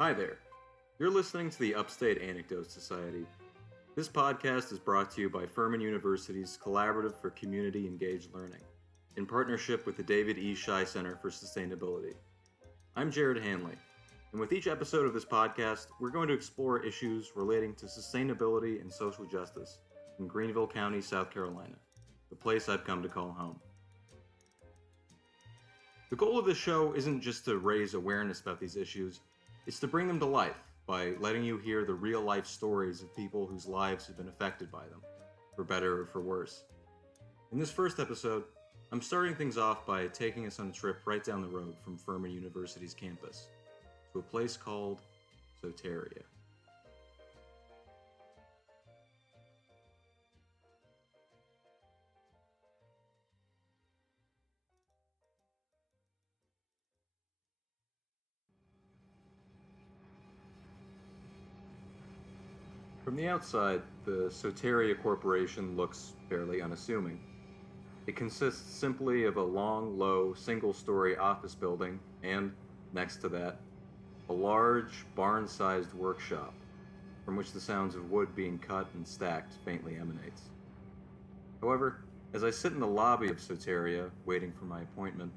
Hi there. You're listening to the Upstate Anecdote Society. This podcast is brought to you by Furman University's Collaborative for Community Engaged Learning, in partnership with the David E. Shi Center for Sustainability. I'm Jared Hanley, and with each episode of this podcast, we're going to explore issues relating to sustainability and social justice in Greenville County, South Carolina, the place I've come to call home. The goal of this show isn't just to raise awareness about these issues, it's to bring them to life by letting you hear the real-life stories of people whose lives have been affected by them, for better or for worse. In this first episode, I'm starting things off by taking us on a trip right down the road from Furman University's campus to a place called Soteria. From the outside, the Soteria Corporation looks fairly unassuming. It consists simply of a long, low, single-story office building and, next to that, a large, barn-sized workshop from which the sounds of wood being cut and stacked faintly emanates. However, as I sit in the lobby of Soteria, waiting for my appointment,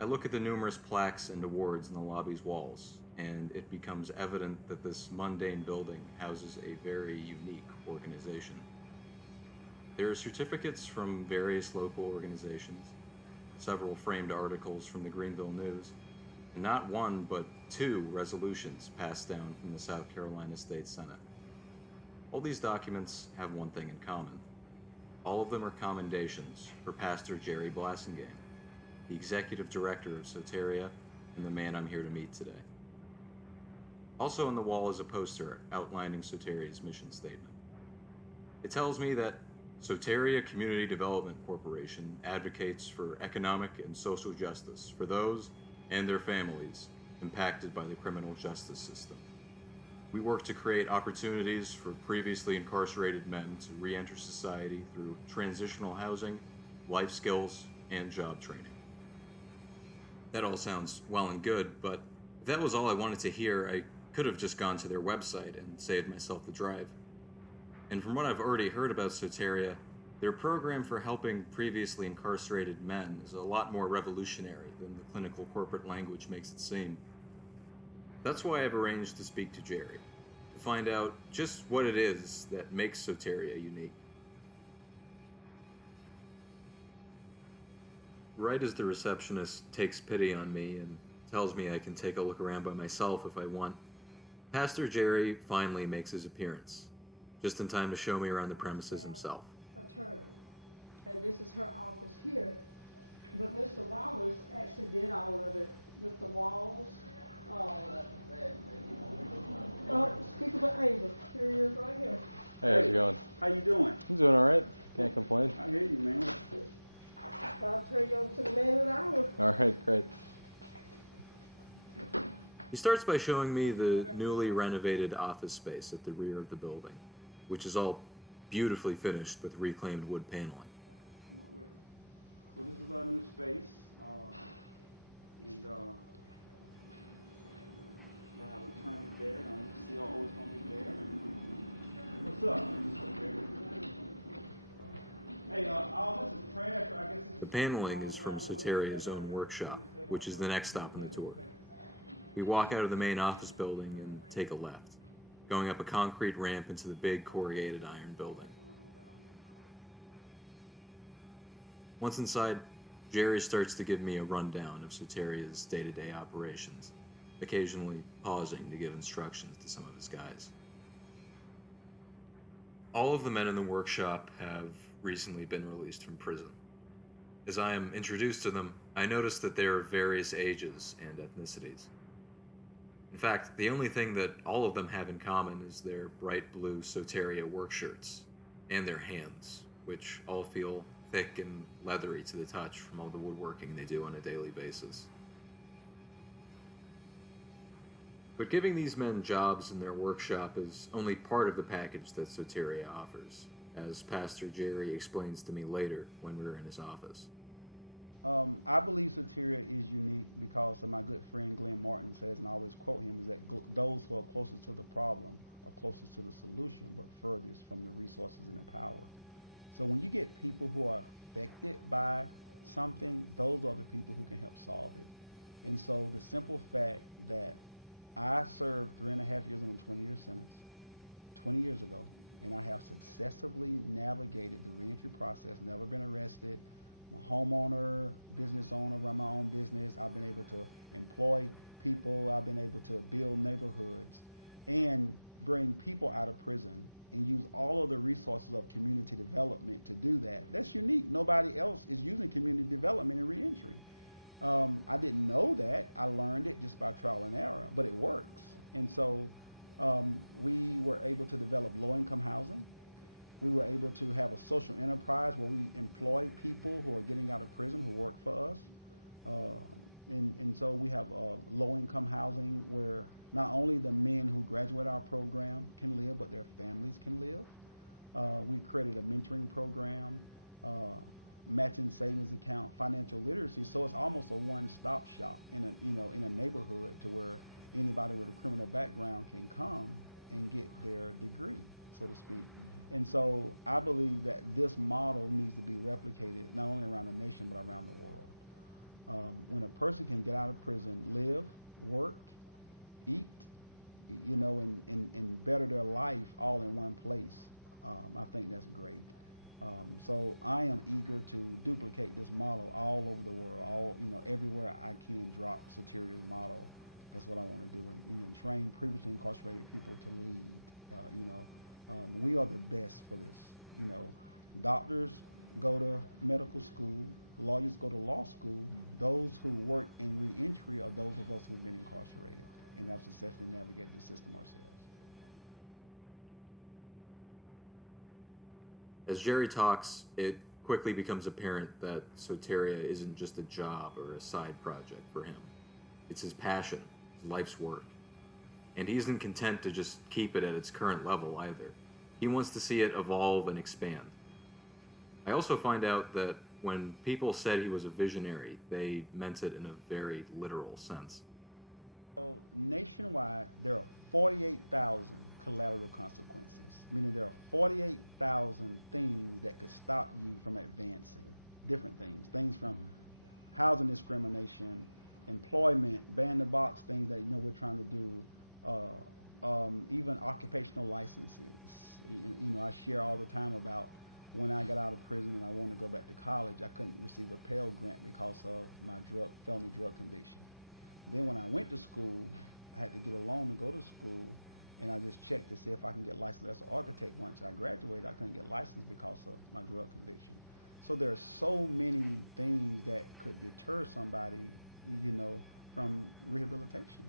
I look at the numerous plaques and awards in the lobby's walls, and it becomes evident that this mundane building houses a very unique organization. There are certificates from various local organizations, several framed articles from the Greenville News, and not one but two resolutions passed down from the South Carolina State Senate. All these documents have one thing in common. All of them are commendations for Pastor Jerry Blassingame, the executive director of Soteria and the man I'm here to meet today. Also on the wall is a poster outlining Soteria's mission statement. It tells me that Soteria Community Development Corporation advocates for economic and social justice for those and their families impacted by the criminal justice system. We work to create opportunities for previously incarcerated men to re-enter society through transitional housing, life skills, and job training. That all sounds well and good, but if that was all I wanted to hear, I could have just gone to their website and saved myself the drive. And from what I've already heard about Soteria, their program for helping previously incarcerated men is a lot more revolutionary than the clinical corporate language makes it seem. That's why I've arranged to speak to Jerry, to find out just what it is that makes Soteria unique. Right as the receptionist takes pity on me and tells me I can take a look around by myself if I want, Pastor Jerry finally makes his appearance, just in time to show me around the premises himself. Attorney, and this is her office here, but Mr. Wallace actually did all of it with the walls. Speak of an angel. Here he is right here. Hey, how's it going? How you doing? I'm doing all right. Can't complain. I hear you, man. I'll turn you over to the man of the hour. All right, great. He starts by showing me the newly renovated office space at the rear of the building, which is all beautifully finished with reclaimed wood paneling. So this is our new space, and I have an attorney there. You see, I'm always gonna be there. What's up? Hey, all this is trash. I guess The paneling is from Soteria's own workshop, which is the next stop on the tour. We walk out of the main office building and take a left, going up a concrete ramp into the big corrugated iron building. Once inside, Jerry starts to give me a rundown of Soteria's day-to-day operations, occasionally pausing to give instructions to some of his guys. All of the men in the workshop have recently been released from prison. As I am introduced to them, I notice that they are of various ages and ethnicities. In fact, the only thing that all of them have in common is their bright blue Soteria work shirts, and their hands, which all feel thick and leathery to the touch from all the woodworking they do on a daily basis. But giving these men jobs in their workshop is only part of the package that Soteria offers, as Pastor Jerry explains to me later when we were in his office. I believe Soteria is unique because of my good friend Glenn Martin says, and I always quote him, is that those who are closest to the problem are closest to the solution, but furthest from the resources and the power. So when you get people who are affected by something, those are the people who can help solve it. And so the simple fact that I served 3.5 years on a 20-year sentence 20 years ago, and I have successfully navigated the reentry process, never been arrested. I'm a homeowner, business owner, run my own business. I've been able to employ people. I've been able to build neighborhoods and bring people out of prison and use all of the resources of community development to do that. That's unique. Nobody else is using community development in reentry. I didn't know that. I learned it just by trial and error, but it works. And so we were able to develop low-income housing. We were able to have a social enterprise where we employ people who are getting out of prison who work for us. And so we have low-income housing where not only the men who graduate our program can live, but their families can live. We created a mentoring program, matching savings account, financial literacy. So it's almost a one-stop shop in a neighborhood to where anybody with a criminal background can come and get their degree, so to speak. And so I believe that this model needs to be replicated not only around the nation but around the world. When a person can get out of prison, live, work, eat, and better their life all in one place, I think that's great. So I am eager to duplicate this model all over the world, everywhere I can drop Soteria's model. That's what I want to do, and train previously incarcerated people to lead. We are the best for this. Doctors go to medical school, lawyers go to law school. Those who work in reentry are those of us who've been incarcerated and have successfully navigated the system ourselves. As Jerry talks, it quickly becomes apparent that Soteria isn't just a job or a side project for him. It's his passion, his life's work. And he isn't content to just keep it at its current level either. He wants to see it evolve and expand. I also find out that when people said he was a visionary, they meant it in a very literal sense. So nationwide, there are 48,000 collateral consequences, meaning there are 48,000 things that could stop you from advancing. Different things from housing discrimination, employment, ban the box things that we're trying to do, even occupational licenses. I share all the time about when I got out of prison and I wanted to go back to college, I couldn't receive a Pell Grant because of my felony drug conviction. Then when I went to school, I had to get a loan to go to school, and I just checked to see if I can get licensed as an architect. Once I graduated, I couldn't get licensed because of my drug conviction. So there are so many things that could deter somebody, from rehabilitation.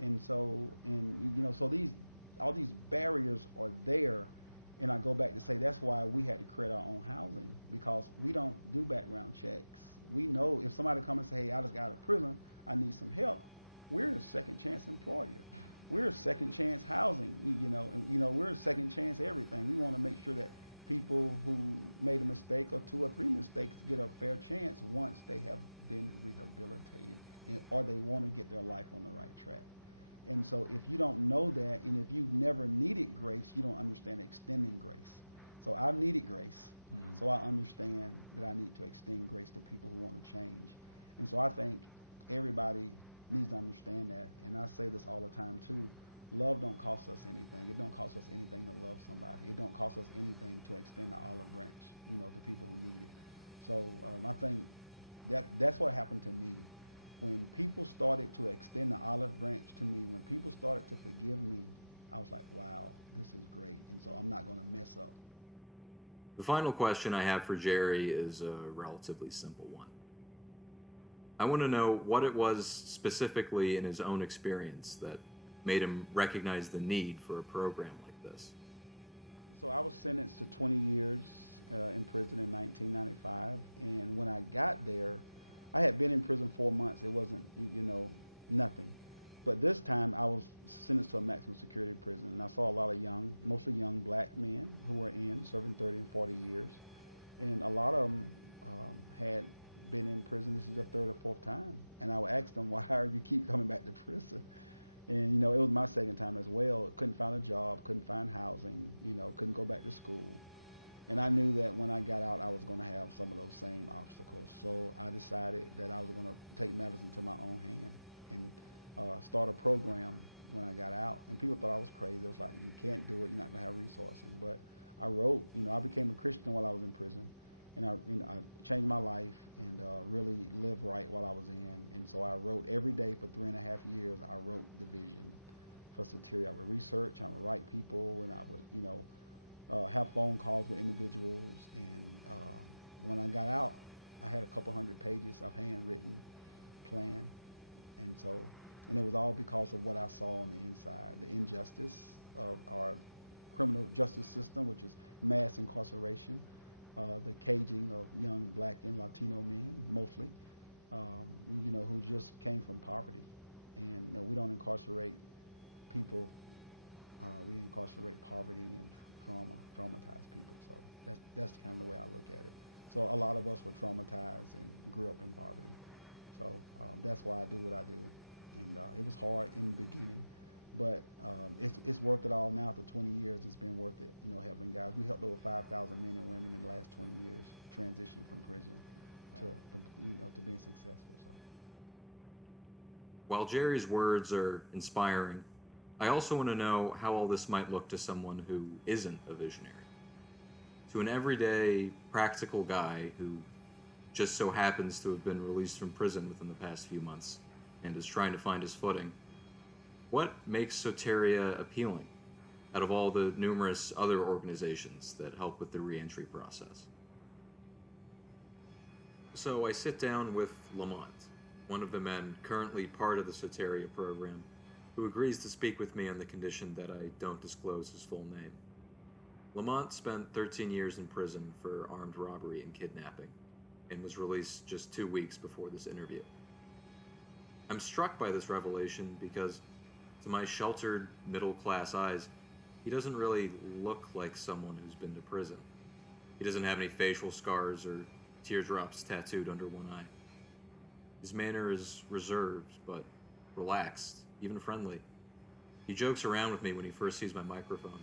And so, all these barriers are there. And I go back to say that's why we had to create our own housing, because we don't do background checks. We know if somebody comes and say, hey, I just got out of prison, I need some help, we're a second chance employer. We're a second chance housing, we're a second chance everything. We want to make sure that people who made a mistake or 2 or 3 mistakes get a fair chance once they have been rehabilitated or they want to get their life on the right track. And so if you don't know that, and if you've never needed grace, you don't understand extending grace. So I've needed grace, so I understand that I need to extend grace to people who want to change. And so I think everybody needs to understand that. And I say this all the time too. Love don't cost us anything. It don't cost us anything to love somebody. It don't cost us anything to extend the olive branch, to people who need it. So I think that's what happened to me. When people started to extend the olive branch to me, when people started to forgive me, I was like, wow, this is great. And so I'm not going to mess up. The final question I have for Jerry is a relatively simple one. I want to know what it was specifically in his own experience that made him recognize the need for a program like this. So I was sentenced to 20 years in prison in 1995. And when I got there, I had been in prison 4 months. It wasn't, nothing. But this time I was sentenced to a maximum security prison. And I saw a lot of mostly young black men who were serving 30 and 40 years. And a lot of them had been in prison. This is their third or fourth time. And I would ask them, why are you keep coming back to prison? And, you know, it was my second time as well. Couldn't find a job, couldn't find housing, you know, couldn't go back to school. And I knew that when I got out, I was going to have some of those same obstacles. So I decided that I was going to take matters into my own hand and start a program when I got out. And people thought I was crazy. It was like, you can't do it. You're not going to have resources. But I wrote. You know, I became a Christian while I was in prison. And I changed my life and really lived right while I was in. And so I wrote every day for 3.5 years. I wrote the vision for Soteria. I would research. I would write people. And I would, you know, have phone calls with individuals, and when I got out, I had a couple hundred pages of handwritten plan, and it was all because of what I saw on the inside, the injustice of our criminal justice system, which is mass incarceration, the caging of young black and Latino men, mostly, you know, who just came from poverty, and you know, we don't incarcerate people, we incarcerate poverty and traumatized people. So that's kind of the way I look at it. So a lot of us were traumatized and grew up in poverty. So that's why I do what I do. And it was hard in the beginning, but it's worth it all now. After 20 years, it's been worth it, you know, helping guys. We helped over 5,000 men and women in the last 20 years transition from prison to, you know, to being successful. So. While Jerry's words are inspiring, I also want to know how all this might look to someone who isn't a visionary. To an everyday, practical guy who just so happens to have been released from prison within the past few months and is trying to find his footing, what makes Soteria appealing out of all the numerous other organizations that help with the reentry process? So I sit down with Lamont, one of the men currently part of the Soteria program, who agrees to speak with me on the condition that I don't disclose his full name. Lamont spent 13 years in prison for armed robbery and kidnapping, and was released just 2 weeks before this interview. I'm struck by this revelation because, to my sheltered, middle-class eyes, he doesn't really look like someone who's been to prison. He doesn't have any facial scars or teardrops tattooed under one eye. His manner is reserved, but relaxed, even friendly. He jokes around with me when he first sees my microphone,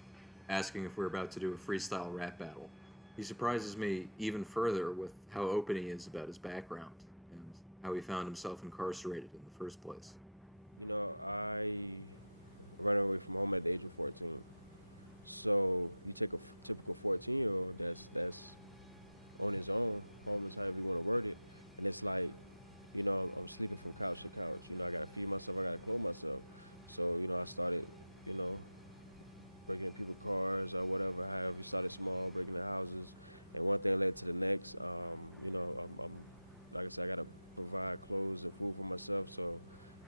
asking if we're about to do a freestyle rap battle. He surprises me even further with how open he is about his background and how he found himself incarcerated in the first place. You know, I ran away from home at the age of 14. So you take a typical 14-year-old that's on his own, homeless, however you want to word it, and it's like, you know, I'm sleeping from couch to couch. You know, I got to feed myself, I got to clothe myself. So, you know, I started, you know, breaking in people's cars or whatever. However, we started small, breaking in houses, and one thing led to the next. You know, I'm like I said, I got to provide clothes and food for myself. So,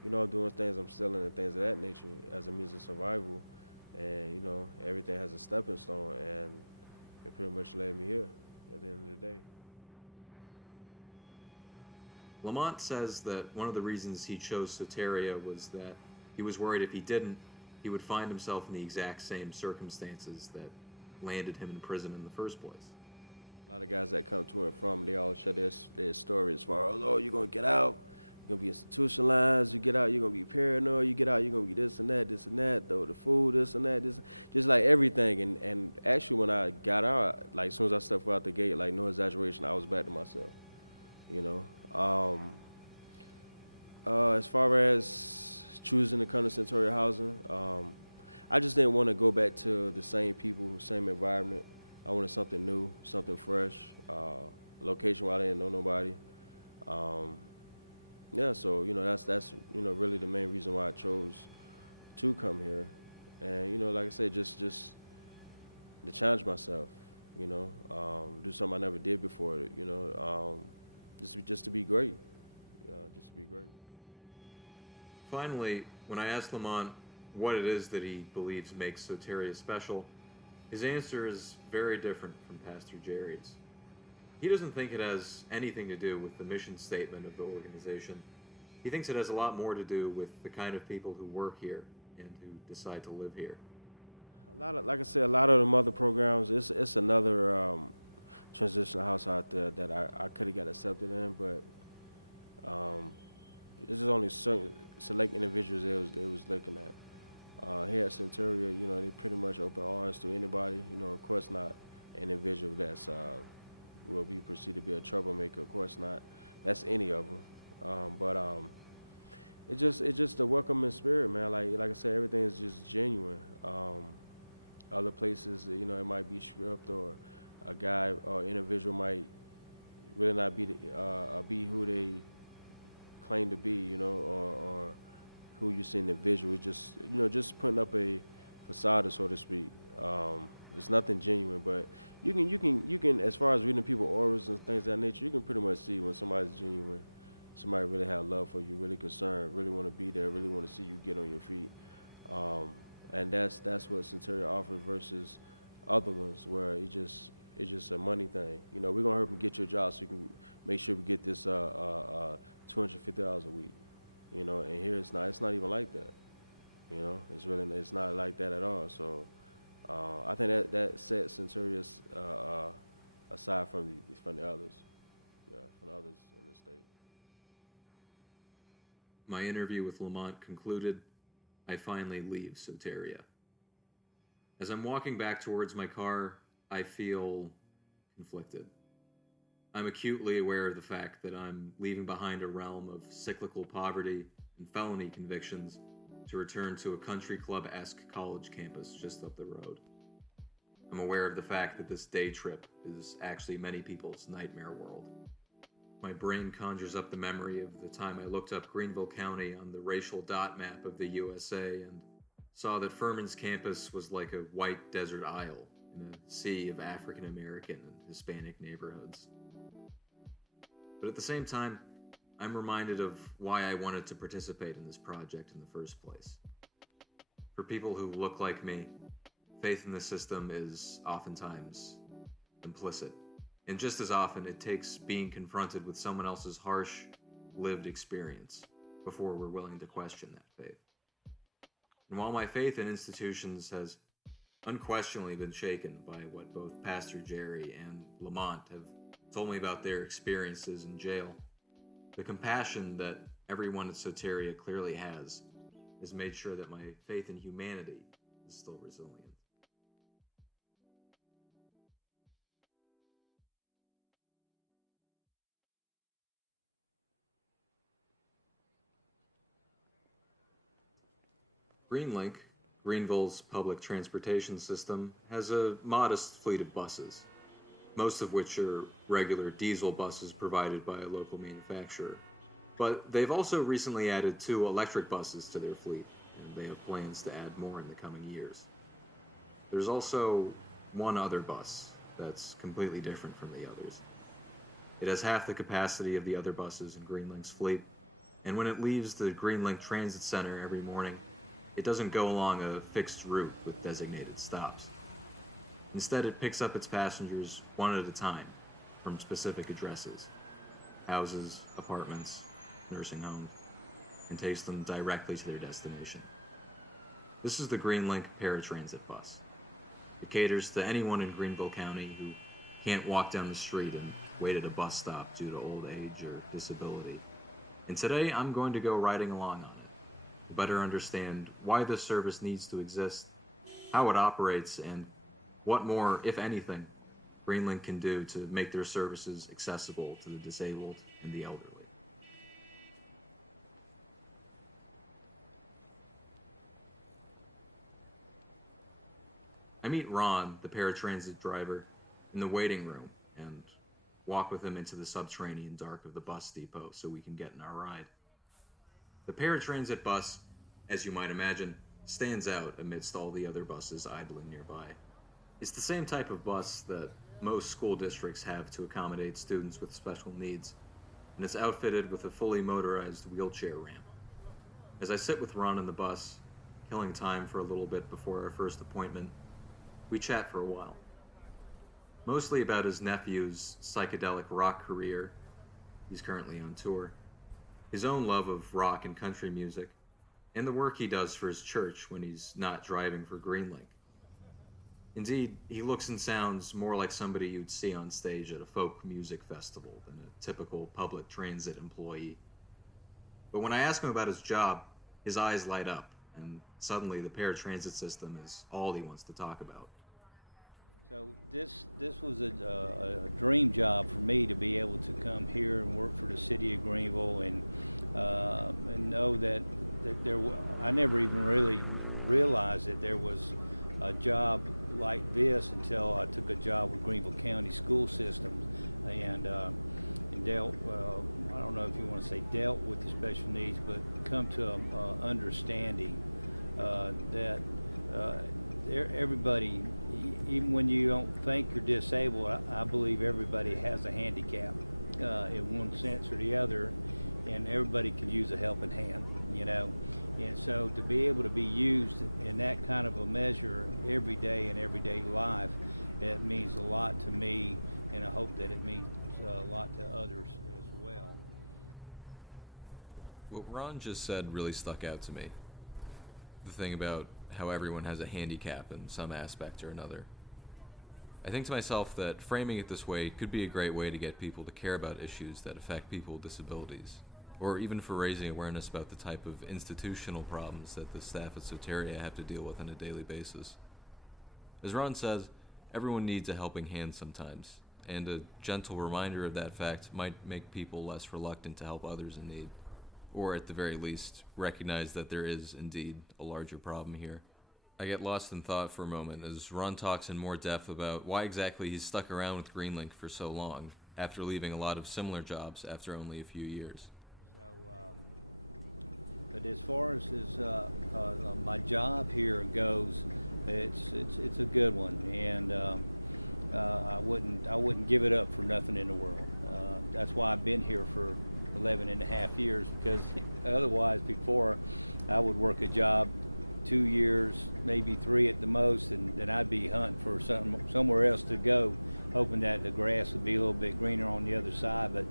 you know, I'm doing things, I'm stealing and things of that nature as a means of survival. And, you know, everything has a stepping stone, and it pretty much led me here at the end of the day. Lamont says that one of the reasons he chose Soteria was that he was worried if he didn't, he would find himself in the exact same circumstances that landed him in prison in the first place. A lot of guys that come to and from, they all share their story as far as, oh, you're going to get out, you're going to be institutionalized, you get out, you're going to be paranoid, you get out, you're going to be this and that, the food, this and that, just like everything. And actually when I got out, like as soon as I stepped out the gate, like no exaggeration, I was back to myself, you know. As far as choosing to come to Soteria housing, I just didn't want to go back to the same people, same environment. I wanted something new, something fresh, location where I didn't know nobody. Yeah, so, you know, that's you know, really the main reason why I chose to come here. And, you know, like I said, just to challenge myself, you know, do something I never did before, you know, just to be great. Yeah, just to be great. Finally, when I asked Lamont what it is that he believes makes Soteria special, his answer is very different from Pastor Jerry's. He doesn't think it has anything to do with the mission statement of the organization. He thinks it has a lot more to do with the kind of people who work here and who decide to live here. Like I said, a lot of the other programs, it's another transitional house out there that I could have got accepted in, but it's just only certain select individuals they was looking at. Here at Soteria, you know, they pretty much open arms to anybody. You know, of course not an individual that's will be perceived to be a troublemaker. Of course not. That's any of them. But it's just a welcoming spirit, man. Like I said, everything is just genuine. Other places, you know, it might be script or a guy or individual might really not be who they claim to be, you know, or who you see in the visual. Just, you know, just putting up a facade, so to speak. It's nothing genuine, but you can, as far as reading people's auras and things of that nature, you can pretty much see when somebody's genuine, somebody really have love for you, really concerned, really want to be there, really want to see you get on your feet. And that's what Soteria offers versus other ones where it's just a money thing. You know, we're gonna help them get your job so you can make sure we get this $250 a week. You know, and here it's not even like that. You know, it's not like that at all. So I think that sets Soteria aside from the others. Yeah, from the others in the state. My interview with Lamont concluded, I finally leave Soteria. As I'm walking back towards my car, I feel conflicted. I'm acutely aware of the fact that I'm leaving behind a realm of cyclical poverty and felony convictions to return to a country club-esque college campus just up the road. I'm aware of the fact that this day trip is actually many people's nightmare world. My brain conjures up the memory of the time I looked up Greenville County on the racial dot map of the USA and saw that Furman's campus was like a white desert isle in a sea of African American and Hispanic neighborhoods. But at the same time, I'm reminded of why I wanted to participate in this project in the first place. For people who look like me, faith in the system is oftentimes implicit. And just as often, it takes being confronted with someone else's harsh, lived experience before we're willing to question that faith. And while my faith in institutions has unquestionably been shaken by what both Pastor Jerry and Lamont have told me about their experiences in jail, the compassion that everyone at Soteria clearly has made sure that my faith in humanity is still resilient. Greenlink, Greenville's public transportation system, has a modest fleet of buses, most of which are regular diesel buses provided by a local manufacturer. But they've also recently added 2 electric buses to their fleet, and they have plans to add more in the coming years. There's also one other bus that's completely different from the others. It has half the capacity of the other buses in Greenlink's fleet, and when it leaves the Greenlink Transit Center every morning, it doesn't go along a fixed route with designated stops. Instead, it picks up its passengers one at a time from specific addresses, houses, apartments, nursing home, and takes them directly to their destination. This is the Greenlink paratransit bus. It caters to anyone in Greenville County who can't walk down the street and wait at a bus stop due to old age or disability. And today, I'm going to go riding along on it to better understand why this service needs to exist, how it operates, and what more, if anything, Greenlink can do to make their services accessible to the disabled and the elderly. I meet Ron, the paratransit driver, in the waiting room and walk with him into the subterranean dark of the bus depot so we can get in our ride. The paratransit bus, as you might imagine, stands out amidst all the other buses idling nearby. It's the same type of bus that most school districts have to accommodate students with special needs, and it's outfitted with a fully motorized wheelchair ramp. As I sit with Ron in the bus, killing time for a little bit before our first appointment, we chat for a while. Mostly about his nephew's psychedelic rock career. He's currently on tour. His own love of rock and country music, and the work he does for his church when he's not driving for Greenlink. Indeed, he looks and sounds more like somebody you'd see on stage at a folk music festival than a typical public transit employee. But when I ask him about his job, his eyes light up, and suddenly the paratransit system is all he wants to talk about. So this was a dream job for me to be able to come here and work for the city of Greenville and know that I never even really realized that there was a job like this until I took a job with Greenville County school systems and dealt, I don't know if you want to say dealt with the special needs, but come to a understanding that everybody, even when you don't think you're disabled, I believe everybody has a handicap in one sense or the other, and everybody could use a helping hand, you know. And so to be able to be used in that kind of a measure every day in everyday life, it means a lot to me, and I hope that it means a lot to others as well. What Ron just said really stuck out to me. The thing about how everyone has a handicap in some aspect or another. I think to myself that framing it this way could be a great way to get people to care about issues that affect people with disabilities, or even for raising awareness about the type of institutional problems that the staff at Soteria have to deal with on a daily basis. As Ron says, everyone needs a helping hand sometimes, and a gentle reminder of that fact might make people less reluctant to help others in need, or at the very least, recognize that there is indeed a larger problem here. I get lost in thought for a moment as Ron talks in more depth about why exactly he's stuck around with Greenlink for so long, after leaving a lot of similar jobs after only a few years. But as far as my job here goes, it's a good one, and I wouldn't give it up for nothing in the world. That's why I've been here for 11 and a half years, because otherwise before I would work a job 2 years, maybe 3 at the most, and then I'd be hunting for somewhere else to go, hoping that the grass would be a little bit greener on the other side. But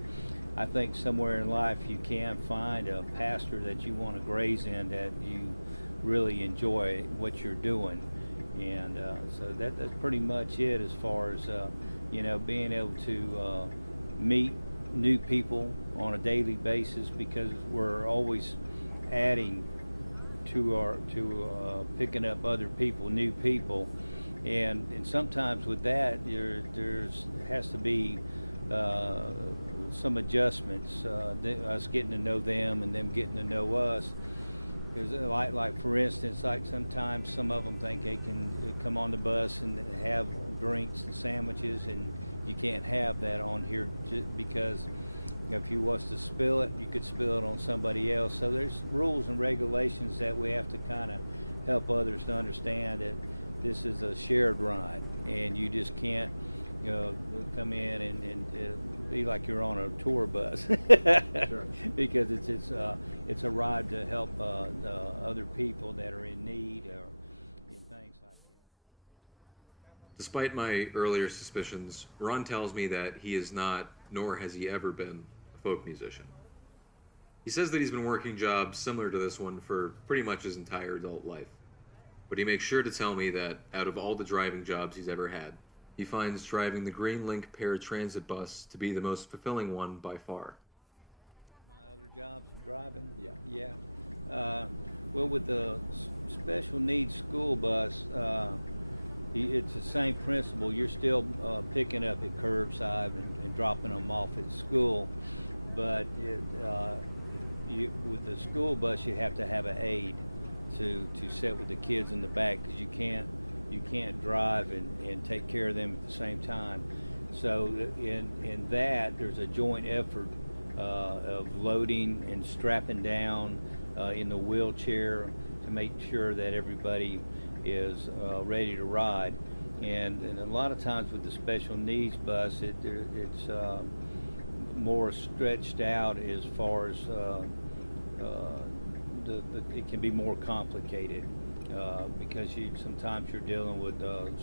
I think somewhere in life you can find a pasture that you want to graze in, that you really enjoy what you're doing, and so that's pretty much it as far as being able to meet new people on a daily basis, because we're always adding to picking up other people, new people, and sometimes with that there's has to be some adjustments, us getting to know them and them getting to know us. Because like for instance, like sometimes some of them think they can come on the bus and have drinks and sandwiches, and you can't have that on here because if you was to spill it, you could spill it on somebody else. So there's rules and regulations that we have to kind of help others to understand that this is a shared ride, and you just can't come in and be like you're on a tour bus. Sure. Because it's a ride to help other people that are in need or in things like that. Despite my earlier suspicions, Ron tells me that he is not, nor has he ever been, a folk musician. He says that he's been working jobs similar to this one for pretty much his entire adult life. But he makes sure to tell me that out of all the driving jobs he's ever had, he finds driving the Greenlink paratransit bus to be the most fulfilling one by far. My other jobs of driving? Yeah. Well, with the special needs school bus, it's the same principle. You're still picking up at curbside and dropping them off at school, but with the school bus, you have to have an aide to sit with the kids in the back, because you can't drive and take care of them at the same time. So in that, there's a joint effort of loading and strapping down in the wheelchair to make sure that everybody is ready to ride. And a lot of times with the special needs bus, it's more stretched out as far as it can be more complicated. Because sometimes you're dealing with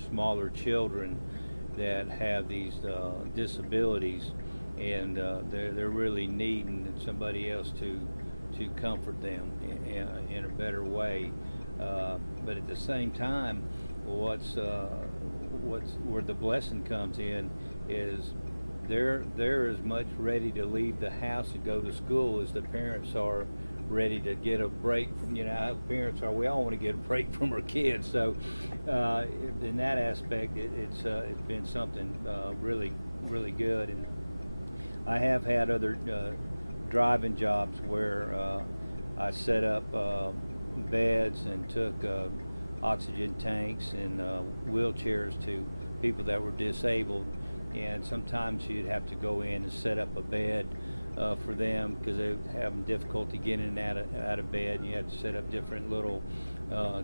smaller children that have these disabilities, and they're really needing somebody else to comfort them in a better way. But at the same time, what's where the blessing comes in is they're as much ready to leave the house and go to school as the parents are ready to get a break from, how parents are. We all want to get a break from our kids. So in that aspect, it's been something really, really good. And I have had other driving jobs where I set up beds and took oxygen tanks and wheelchairs to people that were disabled. And sometimes you'd have to go in and set up a bed for them because they were having difficulty getting out of bed. And you have to set up different little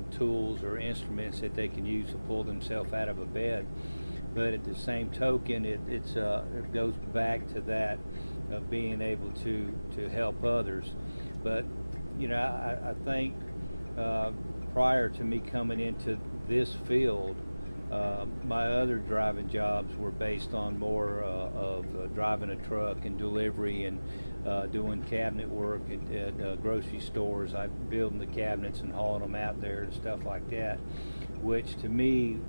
tools or instruments that they can use to pull themselves out of a bed. But at the same token, it goes back to that of being able to help others. But I think prior to me coming into this field, my other driving jobs were based on more of driving a truck and delivery and doing cabinet work at grocery stores. I building the cabinets and hauling them out there and stuff like that, which to me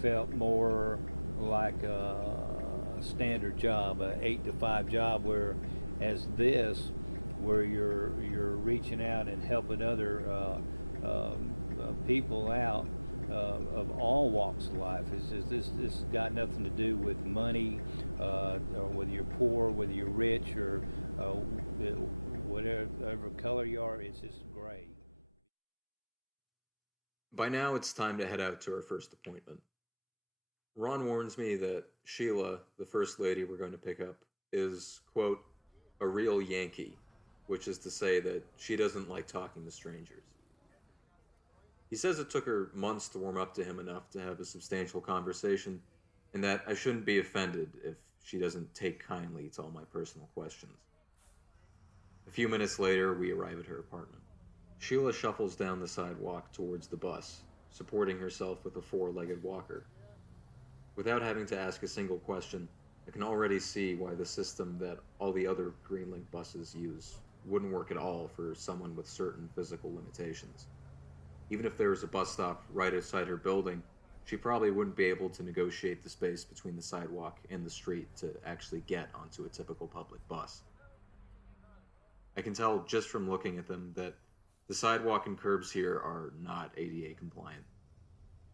felt more like a standard job, a 8-to-5 job, whereas this, where you're reaching out and helping other people out of all walks of life. This got nothing to do with money, or whether you're poor, whether you're rich, or whatever color you are. It's just great. By now, it's time to head out to our first appointment. Ron warns me that Sheila, the first lady we're going to pick up, is, quote, a real Yankee, which is to say that she doesn't like talking to strangers. He says it took her months to warm up to him enough to have a substantial conversation, and that I shouldn't be offended if she doesn't take kindly to all my personal questions. A few minutes later, we arrive at her apartment. Sheila shuffles down the sidewalk towards the bus, supporting herself with a four-legged walker. Without having to ask a single question, I can already see why the system that all the other Greenlink buses use wouldn't work at all for someone with certain physical limitations. Even if there was a bus stop right outside her building, she probably wouldn't be able to negotiate the space between the sidewalk and the street to actually get onto a typical public bus. I can tell just from looking at them that the sidewalk and curbs here are not ADA compliant,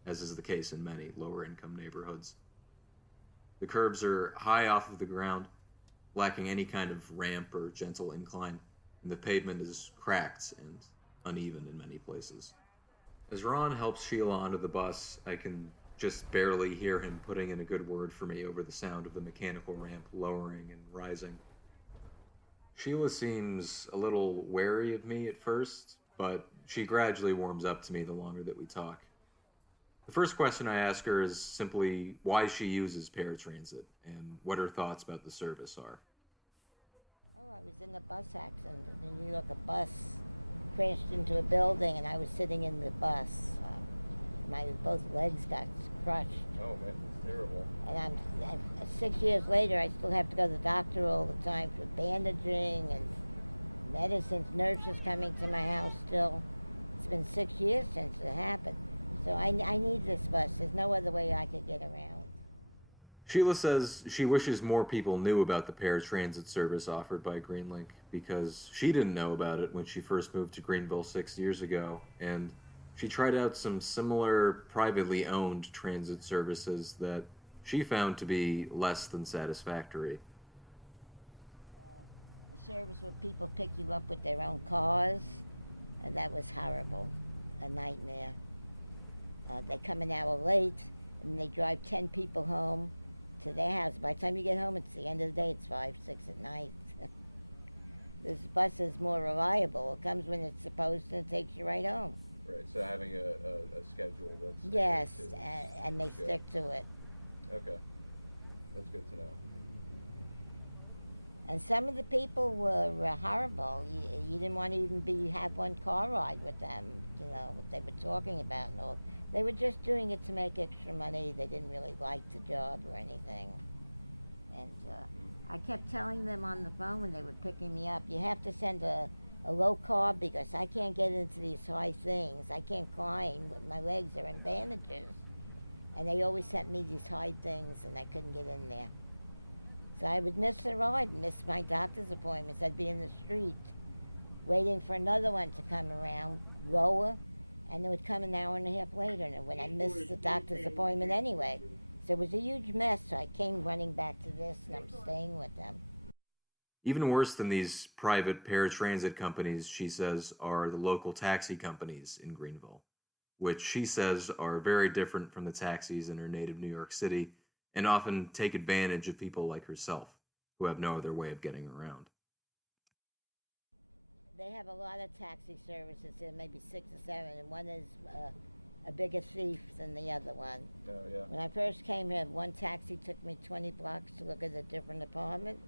as is the case in many lower-income neighborhoods. The curbs are high off of the ground, lacking any kind of ramp or gentle incline, and the pavement is cracked and uneven in many places. As Ron helps Sheila onto the bus, I can just barely hear him putting in a good word for me over the sound of the mechanical ramp lowering and rising. Sheila seems a little wary of me at first, but she gradually warms up to me the longer that we talk. The first question I ask her is simply why she uses paratransit and what her thoughts about the service are. Oh, I was in a bus accident in New York. A bus crashed into a building, and I was sitting in the bus. My both legs got crushed. Oh man, that's terrible. And I'm 6 years later, I still have to go to the doctor all the time for bandaging and medicines. Nurses coming to my house still. It's been 6 years since it happened. So I need this bus. There's no other way I could get around. Sheila says she wishes more people knew about the paratransit service offered by Greenlink because she didn't know about it when she first moved to Greenville 6 years ago, and she tried out some similar privately owned transit services that she found to be less than satisfactory. A service where people pick you up with their own cars, and that was horrible, a nightmare. They come an hour late, and they drive 10 people home to their house. By the time you get home, it's the end of the day. It's 5, 6 at night. This bus is more reliable. It comes when it's supposed to and takes you right home. Right, so having a schedule that's... Yes, and they stick to it. Okay, that's good to know. And some of the people were horrible. You didn't want to even have one car ride with them, what they were talking about and all. They were just doing it to make extra money. They didn't really like the job or anything. And I kept telling them on the phone when they were picking me up, you have to send a low car because I can't get into these high things. I can't climb. My legs are in bandages. And they always sent me these high things, and I couldn't get in there. So I would miss the ride, miss my doctor's appointments. I'd be in the street waiting for another one to come around, lower, and it would come an hour and a half later, and when I missed the doctor's appointment anyway. So it was a huge mess, so I came running back to this, and I'm staying with them. Even worse than these private paratransit companies, she says, are the local taxi companies in Greenville, which she says are very different from the taxis in her native New York City and often take advantage of people like herself who have no other way of getting around. They have a lot of taxi services there, maybe 6 or 7, and one is a bigger thief than the other one. Oh, yeah. When I first came here, one taxi took me 20 blocks to look at a different apartment.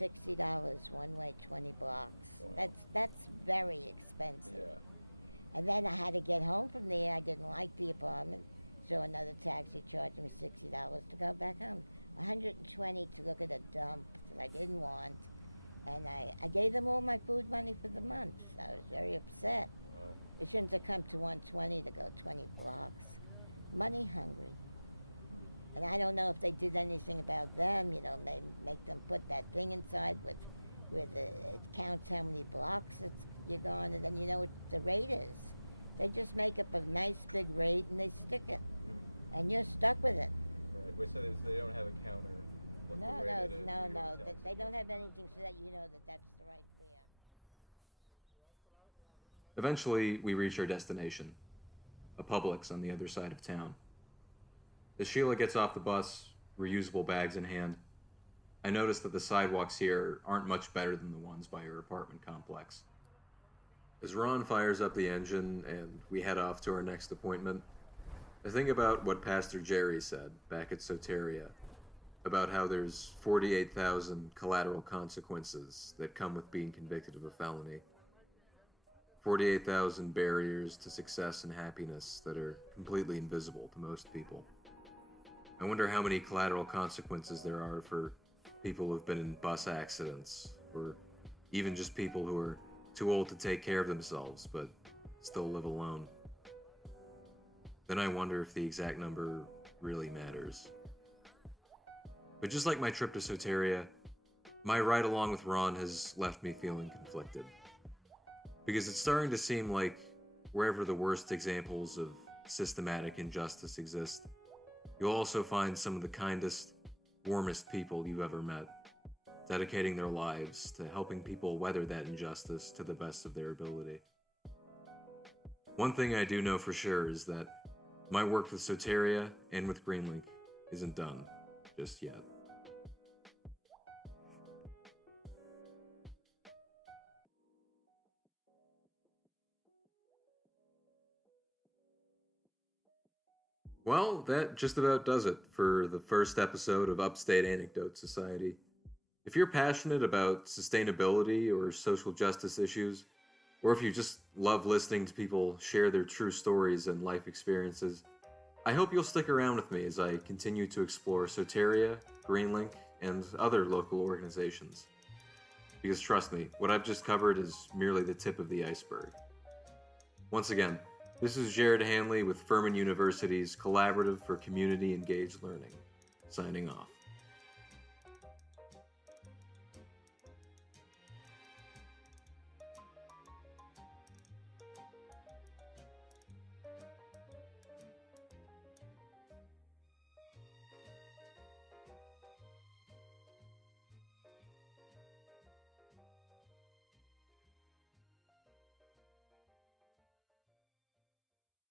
$60 one way, 20 blocks. Wow. That's very expensive. Yeah. And then I had to get home from there. I didn't like the apartment, so another taxi charged me $60 to go back home. $120 to look at a dump that I didn't want. And I gave them all my food money for the month. So I was very upset. Wow. It shouldn't have come to $120 to go 20 blocks. Money hungry. And I don't know if they did anything about them, you know, make them put that thing inside with it counts how many blocks you're going, and then you know what the rate is. They just make up a nice big rate and they stick it, and you're stuck with it. Right. Wait, so they don't have a counter? Like No, the way that a no. New York taxi They don't does? have anything so that you know that that's the right fare. Eventually, we reach our destination, a Publix on the other side of town. As Sheila gets off the bus, reusable bags in hand, I notice that the sidewalks here aren't much better than the ones by her apartment complex. As Ron fires up the engine and we head off to our next appointment, I think about what Pastor Jerry said back at Soteria about how there's 48,000 collateral consequences that come with being convicted of a felony. 48,000 barriers to success and happiness that are completely invisible to most people. I wonder how many collateral consequences there are for people who've been in bus accidents, or even just people who are too old to take care of themselves but still live alone. Then I wonder if the exact number really matters. But just like my trip to Soteria, my ride along with Ron has left me feeling conflicted. Because it's starting to seem like wherever the worst examples of systematic injustice exist, you'll also find some of the kindest, warmest people you've ever met, dedicating their lives to helping people weather that injustice to the best of their ability. One thing I do know for sure is that my work with Soteria and with Greenlink isn't done just yet. Well, that just about does it for the first episode of Upstate Anecdote Society. If you're passionate about sustainability or social justice issues, or if you just love listening to people share their true stories and life experiences, I hope you'll stick around with me as I continue to explore Soteria, Greenlink, and other local organizations. Because trust me, what I've just covered is merely the tip of the iceberg. Once again, this is Jared Hanley with Furman University's Collaborative for Community Engaged Learning, signing off.